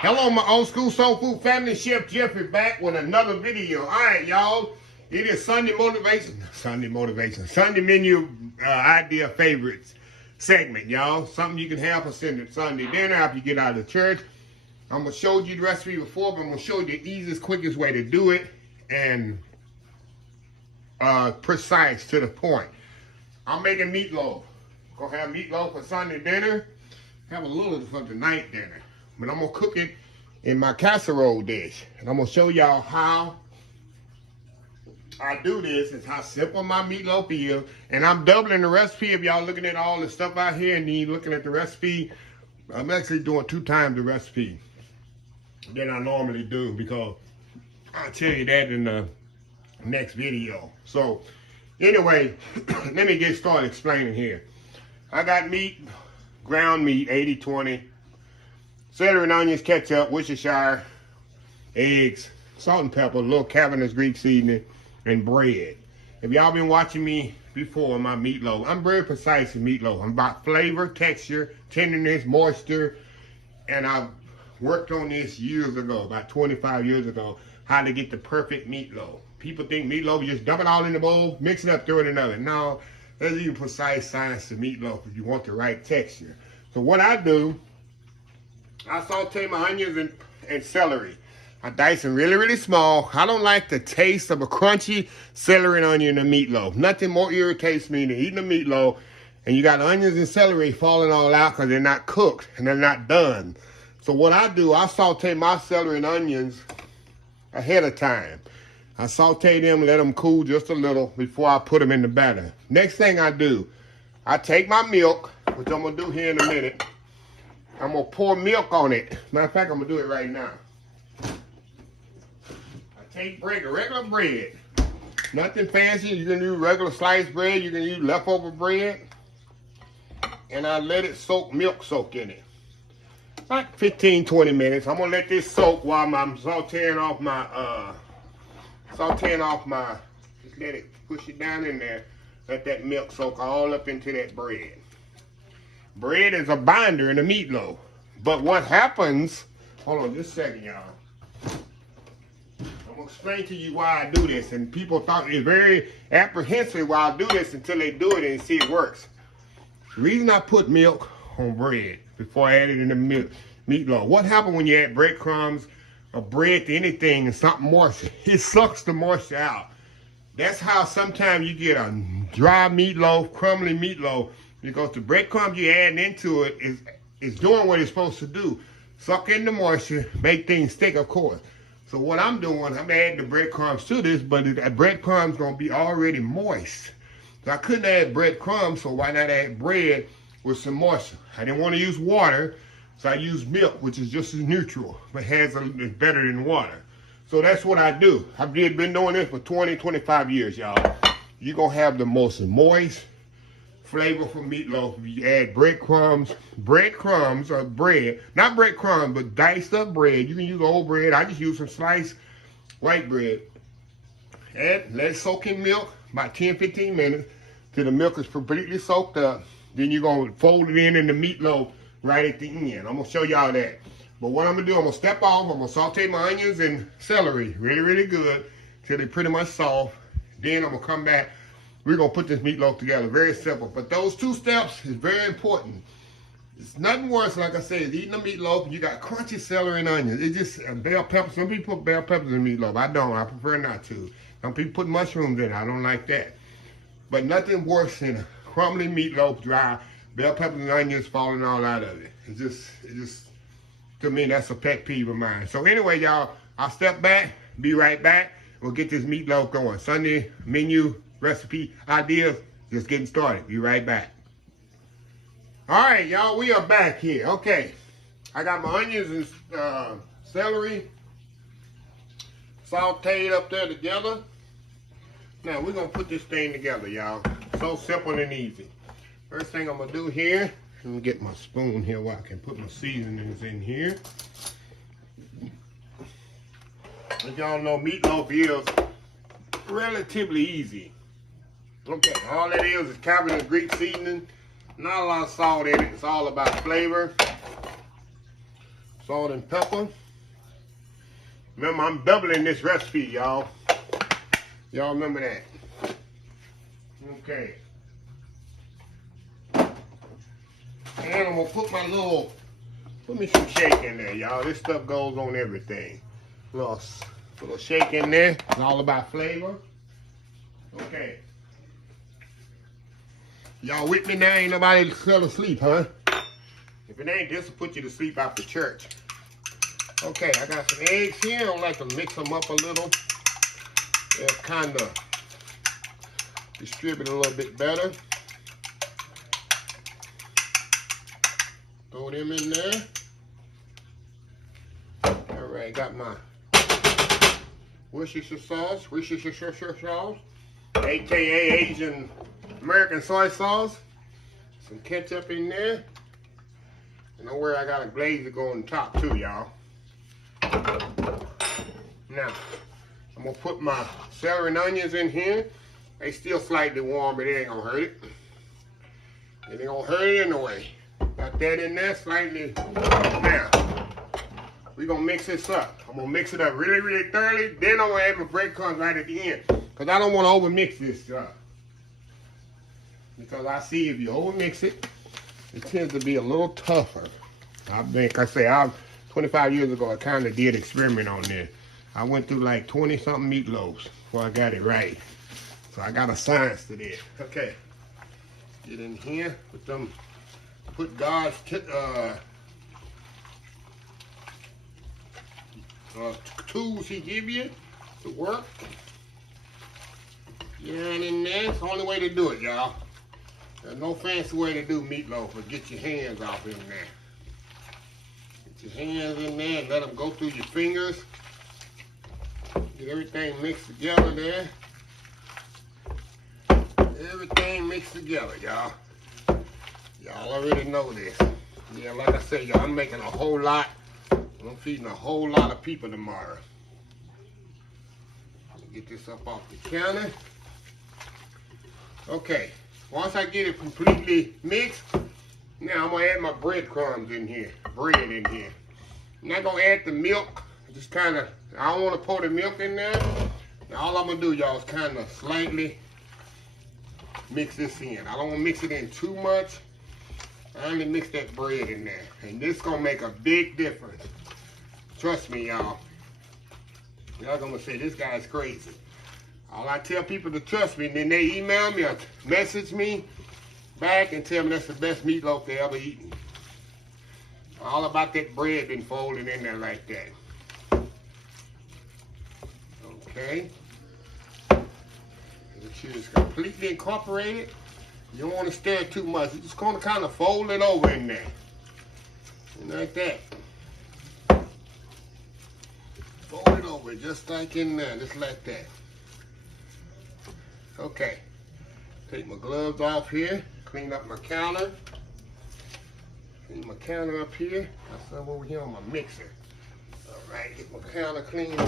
Hello, my old school soul food family. Chef Jeffrey back with another video. All right, y'all. It is Sunday menu idea favorites segment, y'all. Something you can have for Sunday dinner after you get out of church. I'm going to show you the recipe before, but I'm going to show you the easiest, quickest way to do it and precise to the point. I'm making meatloaf. Gonna have meatloaf for Sunday dinner. Have a little for the night dinner. But I'm gonna cook it in my casserole dish. And I'm gonna show y'all how I do this and how simple my meatloaf is. And I'm doubling the recipe. If y'all looking at all the stuff out here and then you're looking at the recipe, I'm actually doing 2 times the recipe than I normally do, because I'll tell you that in the next video. So anyway, let me get started explaining here. I got meat, ground meat, 80-20. Celery and onions, ketchup, Worcestershire, eggs, salt and pepper, a little Cabernet Greek seasoning, and bread. If y'all been watching me before, my meatloaf, I'm very precise in meatloaf. I'm about flavor, texture, tenderness, moisture, and I've worked on this years ago, about 25 years ago, how to get the perfect meatloaf. People think meatloaf, you just dump it all in the bowl, mix it up, throw it in the oven. No, there's even precise science to meatloaf if you want the right texture. So what I do, I saute my onions and celery. I dice them really, really small. I don't like the taste of a crunchy celery and onion in a meatloaf. Nothing more irritates me than eating a meatloaf and you got onions and celery falling all out because they're not cooked and they're not done. So what I do, I saute my celery and onions ahead of time. I saute them, let them cool just a little before I put them in the batter. Next thing I do, I take my milk, which I'm going to do here in a minute. I'm going to pour milk on it. Matter of fact, I'm going to do it right now. I take bread, regular bread. Nothing fancy. You can use regular sliced bread. You can use leftover bread. And I let it soak, milk soak in it. About 15-20 minutes. I'm going to let this soak while I'm sauteing off my, just let it, push it down in there. Let that milk soak all up into that bread. Bread is a binder in a meatloaf. But what happens, hold on just a second, y'all. I'm going to explain to you why I do this. And people thought it's very apprehensive why I do this until they do it and see it works. The reason I put milk on bread before I add it in the meatloaf. What happens when you add breadcrumbs or bread to anything and something moist? It sucks the moisture out. That's how sometimes you get a dry meatloaf, crumbly meatloaf, because the breadcrumbs you're adding into it is doing what it's supposed to do. Suck in the moisture, make things thick, of course. So what I'm doing, I'm adding the breadcrumbs to this, but the breadcrumbs going to be already moist. So I couldn't add breadcrumbs, so why not add bread with some moisture? I didn't want to use water, so I used milk, which is just as neutral, but it's better than water. So that's what I do. I've been doing this for 20-25 years, y'all. You're going to have the most moist, flavorful meatloaf if you add breadcrumbs or bread. Not breadcrumbs, but diced up bread. You can use old bread. I just use some sliced white bread. And let it soak in milk about 10-15 minutes till the milk is completely soaked up. Then you're going to fold it in the meatloaf right at the end. I'm going to show y'all that. But what I'm going to do, I'm going to step off. I'm going to saute my onions and celery really, really good till they're pretty much soft. Then I'm going to come back. We're going to put this meatloaf together. Very simple. But those 2 steps is very important. It's nothing worse, like I said, eating a meatloaf and you got crunchy celery and onions. It's just bell pepper. Some people put bell peppers in meatloaf. I don't. I prefer not to. Some people put mushrooms in it. I don't like that. But nothing worse than a crumbly meatloaf, dry, bell peppers and onions falling all out of it. It's just, to me, that's a pet peeve of mine. So anyway, y'all, I'll step back, be right back. We'll get this meatloaf going. Sunday menu recipe ideas, just getting started. Be right back. All right, y'all, we are back here. Okay, I got my onions and celery sauteed up there together. Now, we're going to put this thing together, y'all. So simple and easy. First thing I'm going to do here, let me get my spoon here where I can put my seasonings in here. As y'all know, meatloaf is relatively easy. Okay, all that is Cabernet Greek seasoning. Not a lot of salt in it. It's all about flavor. Salt and pepper. Remember, I'm doubling this recipe, y'all. Y'all remember that. Okay. And I'm gonna put put me some shake in there, y'all. This stuff goes on everything. Little shake in there. It's all about flavor. Okay. Y'all with me now? Ain't nobody fell asleep, huh? If it ain't, this will put you to sleep after church. Okay, I got some eggs here. I don't like to mix them up a little. They'll kind of distribute a little bit better. Throw them in there. All right, got my Worcestershire sauce, aka Asian American soy sauce. Some ketchup in there. And don't worry, I got a glaze to go on top too, y'all. Now, I'm gonna put my celery and onions in here. They still slightly warm, but it ain't gonna hurt it. It ain't gonna hurt it anyway. Got that in there slightly. Now, we're gonna mix this up. I'm gonna mix it up really, really thoroughly. Then I'm gonna add my breadcrumbs right at the end. Because I don't wanna overmix this stuff. Because I see if you overmix it, it tends to be a little tougher. I think, 25 years ago, I kind of did experiment on this. I went through like 20-something meatloaves before I got it right. So I got a science to this. Okay, get in here, put God's tools he give you to work. Get in there. It's the only way to do it, y'all. There's no fancy way to do meatloaf, but get your hands off in there. Get your hands in there and let them go through your fingers. Get everything mixed together there. Everything mixed together, y'all. Y'all already know this. Yeah, like I said, y'all, I'm making a whole lot. I'm feeding a whole lot of people tomorrow. Get this up off the counter. Okay. Once I get it completely mixed, now I'm gonna add my breadcrumbs in here, bread in here. I'm not gonna add the milk, just kind of, I don't wanna pour the milk in there. Now all I'm gonna do, y'all, is kind of slightly mix this in. I don't wanna mix it in too much. I only mix that bread in there. And this gonna make a big difference. Trust me, y'all. Y'all gonna say, this guy's crazy. All I tell people to trust me, and then they email me or message me back and tell me that's the best meatloaf they ever eaten. All about that bread been folded in there like that. Okay. Make sure it's completely incorporated. You don't want to stir it too much. You're just going to kind of fold it over in there. And like that. Fold it over just like in there, just like that. Okay, take my gloves off here, clean up my counter. Clean my counter up here. Got some over here on my mixer. All right, get my counter clean here.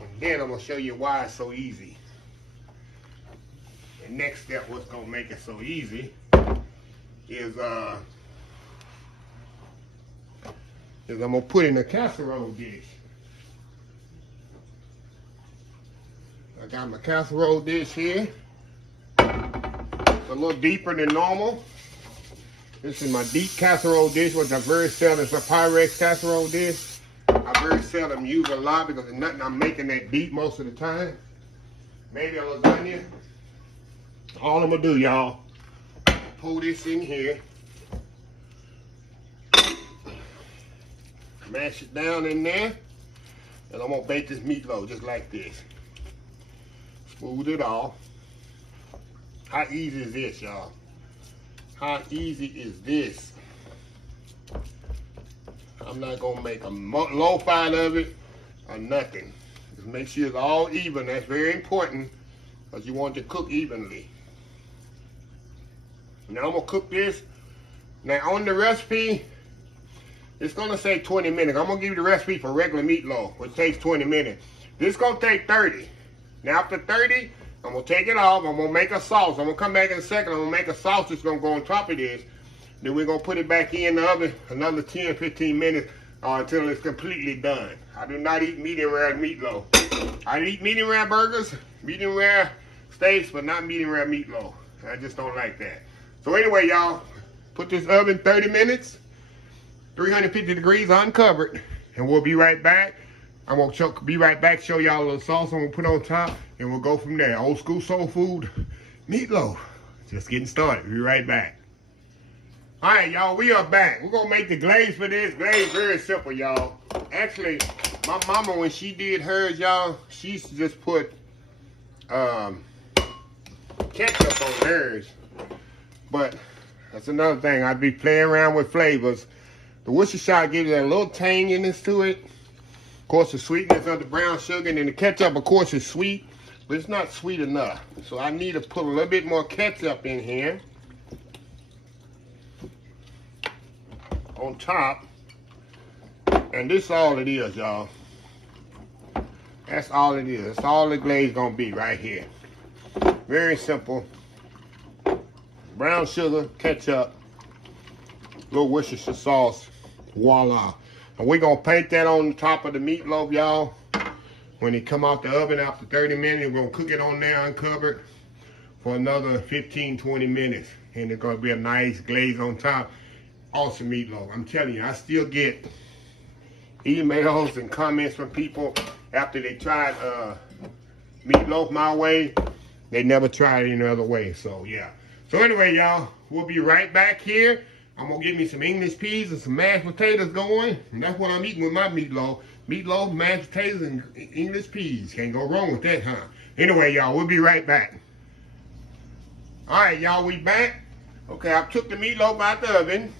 And then I'm gonna show you why it's so easy. The next step, what's gonna make it so easy, is I'm gonna put in a casserole dish. I got my casserole dish here. It's a little deeper than normal. This is my deep casserole dish, which I very seldom, it's a Pyrex casserole dish. I very seldom use a lot because there's nothing I'm making that deep most of the time. Maybe a lasagna. All I'm gonna do, y'all, pour this in here. Mash it down in there. And I'm gonna bake this meatloaf just like this. Smooth it off. How easy is this, y'all? How easy is this? I'm not gonna make a loaf out of it or nothing. Just make sure it's all even. That's very important because you want it to cook evenly. Now I'm gonna cook this. Now on the recipe, it's gonna say 20 minutes. I'm gonna give you the recipe for regular meatloaf, which takes 20 minutes. This is gonna take 30. Now after 30, I'm gonna take it off. I'm gonna make a sauce. I'm gonna come back in a second. I'm gonna make a sauce that's gonna go on top of this. Then we're gonna put it back in the oven another 10, 15 minutes until it's completely done. I do not eat medium rare meatloaf. I eat medium rare burgers, medium rare steaks, but not medium rare meatloaf. I just don't like that. So anyway, y'all, put this oven 30 minutes, 350 degrees uncovered, and we'll be right back. I'm gonna be right back, show y'all a little sauce I'm gonna put on top, and we'll go from there. Old school soul food, meatloaf. Just getting started. Be right back. All right, y'all, we are back. We're gonna make the glaze for this. Glaze, very simple, y'all. Actually, my mama, when she did hers, y'all, she used to just put ketchup on hers. But that's another thing. I'd be playing around with flavors. The Worcestershire gives that little tanginess to it. Of course, the sweetness of the brown sugar, and then the ketchup, of course, is sweet, but it's not sweet enough. So I need to put a little bit more ketchup in here on top. And this is all it is, y'all. That's all it is. That's all the glaze gonna be right here. Very simple. Brown sugar, ketchup, little Worcestershire sauce, voila. And we're gonna paint that on the top of the meatloaf, y'all. When it come out the oven after 30 minutes, we're gonna cook it on there uncovered for another 15, 20 minutes. And it's gonna be a nice glaze on top. Awesome meatloaf. I'm telling you, I still get emails and comments from people after they tried meatloaf my way. They never tried it any other way, so yeah. So anyway, y'all, we'll be right back here. I'm gonna get me some English peas and some mashed potatoes going. And that's what I'm eating with my meatloaf. Meatloaf, mashed potatoes, and English peas. Can't go wrong with that, huh? Anyway, y'all, we'll be right back. All right, y'all, we back. Okay, I took the meatloaf out the oven.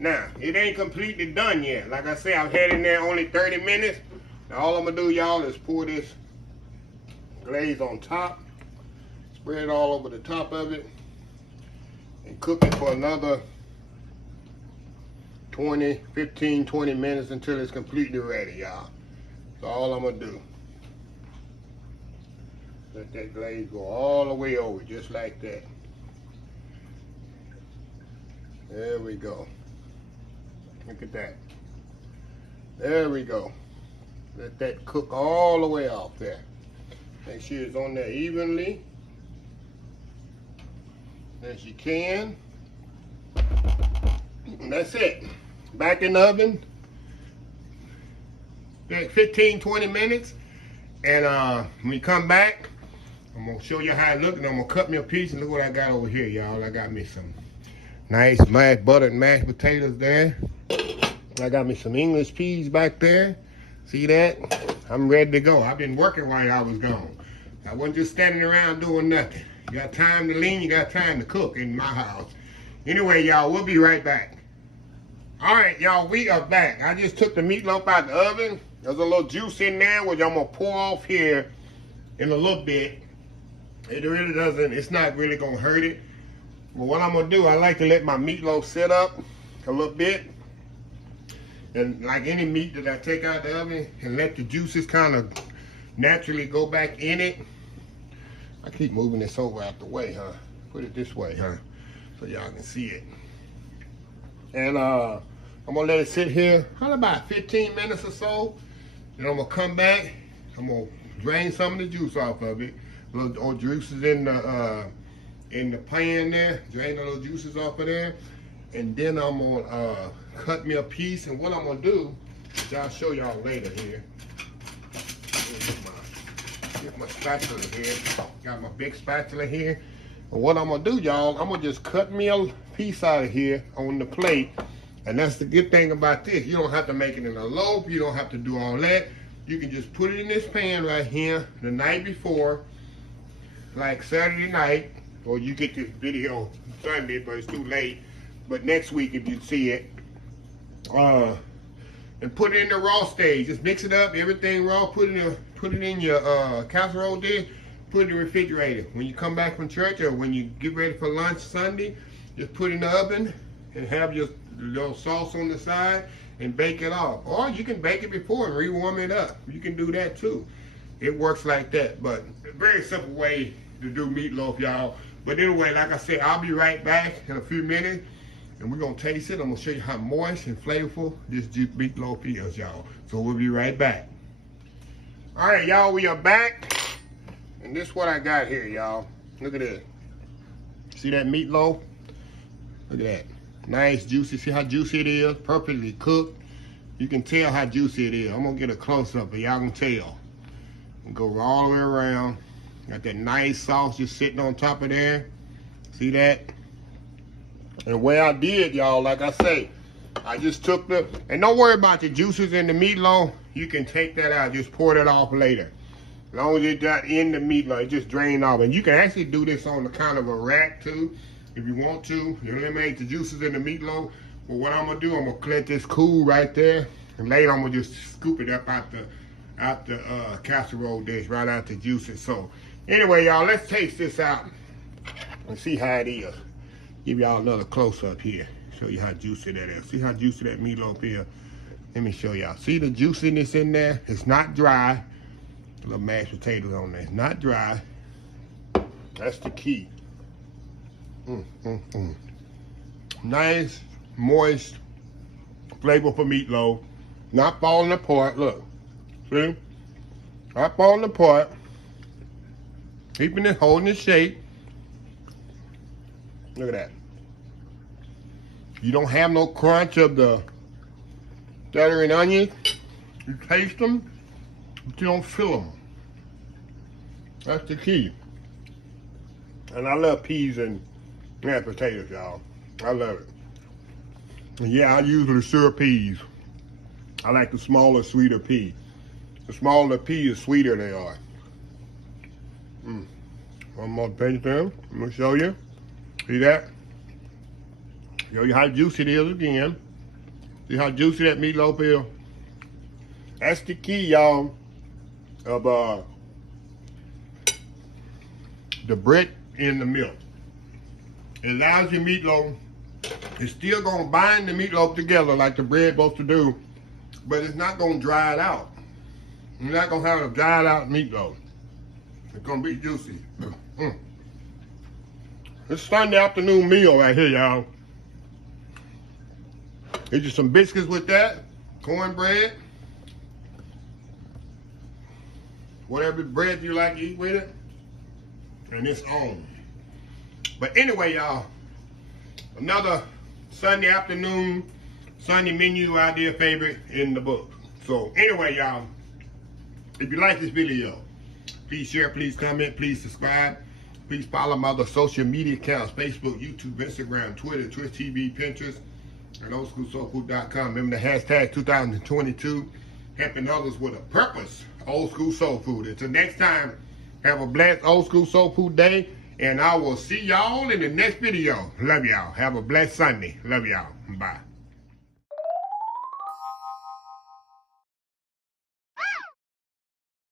Now, it ain't completely done yet. Like I said, I've had it in there only 30 minutes. Now, all I'm gonna do, y'all, is pour this glaze on top. Spread it all over the top of it. And cook it for another 15, 20 minutes until it's completely ready, y'all. That's all I'm gonna do. Let that glaze go all the way over, just like that. There we go. Look at that. There we go. Let that cook all the way off there. Make sure it's on there evenly as you can. And that's it. Back in the oven. 15, 20 minutes. And when we come back, I'm gonna show you how it looks, and I'm gonna cut me a piece, and look what I got over here, y'all. I got me some nice buttered mashed potatoes there. I got me some English peas back there. See that? I'm ready to go. I've been working while I was gone. I wasn't just standing around doing nothing. You got time to lean, you got time to cook in my house. Anyway, y'all, we'll be right back. All right, y'all, we are back. I just took the meatloaf out the oven. There's a little juice in there, which I'm gonna pour off here in a little bit. It really doesn't, it's not really gonna hurt it. But what I'm gonna do, I like to let my meatloaf sit up a little bit. And like any meat that I take out the oven, and let the juices kind of naturally go back in it. I keep moving this over out the way, huh? Put it this way, huh? So y'all can see it. And I'm gonna let it sit here, probably about 15 minutes or so. Then I'm gonna come back. I'm gonna drain some of the juice off of it. Little old juices in the pan there. Drain the little juices off of there. And then I'm gonna cut me a piece. And what I'm gonna do, which I'll show y'all later here. Get my spatula here. Got my big spatula here. And what I'm gonna do, y'all, I'm gonna just cut me a piece out of here on the plate. And that's the good thing about this. You don't have to make it in a loaf. You don't have to do all that. You can just put it in this pan right here the night before, like Saturday night, or you get this video Sunday, but it's too late. But next week, if you see it, and put it in the raw stage. Just mix it up, everything raw. Put it in your casserole dish. Put it in the refrigerator. When you come back from church or when you get ready for lunch Sunday, just put it in the oven and have your little sauce on the side and bake it off. Or you can bake it before and rewarm it up. You can do that too. It works like that. But a very simple way to do meatloaf, y'all. But anyway, like I said, I'll be right back in a few minutes. and we're gonna taste it. I'm gonna show you how moist and flavorful this meatloaf is, y'all. So we'll be right back. All right, y'all, we are back. And this is what I got here, y'all. Look at this. See that meatloaf? Look at that. Nice, juicy. See how juicy it is? Perfectly cooked. You can tell how juicy it is. I'm gonna get a close-up, but y'all can tell. And go all the way around. Got that nice sauce just sitting on top of there. See that? And what I did, y'all, like I say, I just took and don't worry about the juices in the meatloaf. You can take that out. Just pour that off later. As long as it's not in the meatloaf, it just drain off. And you can actually do this on the kind of a rack too, if you want to. You eliminate the juices in the meatloaf. But what I'm gonna do, I'm gonna let this cool right there, and later I'm gonna just scoop it up out the casserole dish, right out the juices. So anyway, y'all, let's taste this out and see how it is. Give y'all another close up here. Show you how juicy that is. See how juicy that meatloaf is? Let me show y'all. See the juiciness in there? It's not dry. A little mashed potatoes on there. It's not dry. That's the key. Nice, moist, flavorful meatloaf. Not falling apart. Look. See? Not falling apart. Keeping it, holding its shape. Look at that. You don't have no crunch of the celery and onion. You taste them, but you don't feel them. That's the key. And I love peas and mashed potatoes, y'all. I love it. And yeah, I usually serve peas. I like the smaller, sweeter pea. The smaller the pea, the sweeter they are. One more page there. I'm gonna show you. See that? Show you how juicy it is again. See how juicy that meatloaf is? That's the key, y'all, of the bread in the milk. It allows your meatloaf, it's still gonna bind the meatloaf together like the bread supposed to do, but it's not gonna dry it out. You're not gonna have a dried out meatloaf. It's gonna be juicy. It's Sunday afternoon meal right here, y'all. Get you some biscuits with that, cornbread, whatever bread you like to eat with it, and it's on. But anyway, y'all, another Sunday afternoon, Sunday menu idea favorite in the book. So anyway, y'all, if you like this video, please share, please comment, please subscribe. Please follow my other social media accounts, Facebook, YouTube, Instagram, Twitter, Twitch TV, Pinterest, and oldschoolsoulfood.com. Remember the hashtag 2022, helping others with a purpose, old school soul food. Until next time, have a blessed old school soul food day, and I will see y'all in the next video. Love y'all. Have a blessed Sunday. Love y'all. Bye.